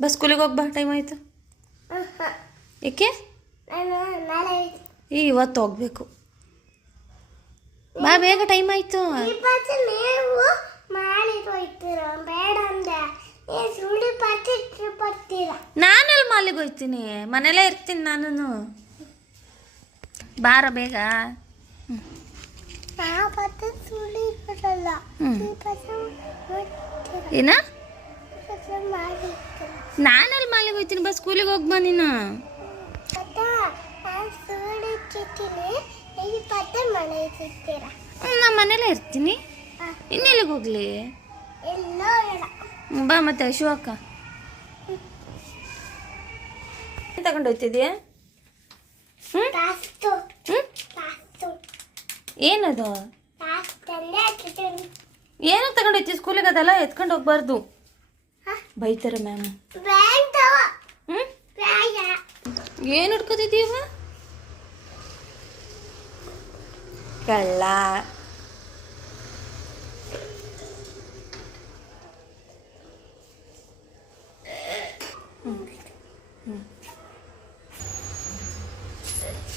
Bus ಸ್ಕೂಲಿಗೆ ಹೋಗಿ ಬಾ ಟೈಮ್ ಆಯಿತು ಏಕೆ? ಈ ಇವತ್ತು ಹೋಗ್ಬೇಕು. ಬಾ ಬೇಗ ಟೈಮ್ ಆಯಿತು. ನಾನಲ್ಲಿ ಮಾಲಿಗೆ ಹೋಗ್ತೀನಿ ಮನೇಲೇ ಇರ್ತೀನಿ ನಾನು ಬಾರ ಬೇಗ. ಏನ? ನಾನಲ್ಲಿ ಮಾಲಿಗೆ ಹೋಗ್ತೀನಿ ಬಸ್ ಸ್ಕೂಲಿಗೆ ಹೋಗಿ ಬಾ ನೀನು. ಮನೇಲೇ ಇರ್ತೀನಿ. ಇನ್ನೆಲ್ಲಿಗೆ ಹೋಗ್ಲಿ? ಬಾ ಮತ್ತೆ ಶಿವ ಅಕ್ಕ ಏನ್ ತಗೊಂಡು ಹೋಗ್ತಿದ್ಯಾ ಏನದು? ಏನಕ್ಕೆ ತಗೊಂಡು ಹೋಗ್ತಿ ಸ್ಕೂಲಿಗೆ ಅದೆಲ್ಲ ಎತ್ಕೊಂಡು ಹೋಗ್ಬಾರ್ದು? ಬೈತಾರೆ ಮ್ಯಾಮ್. ಹ್ಞೂ ಏನು ಹಿಡ್ಕೋತಿದ್ದೀವ ಕಳ್ಳ. ಹ್ಮ್. ಹ್ಮ್.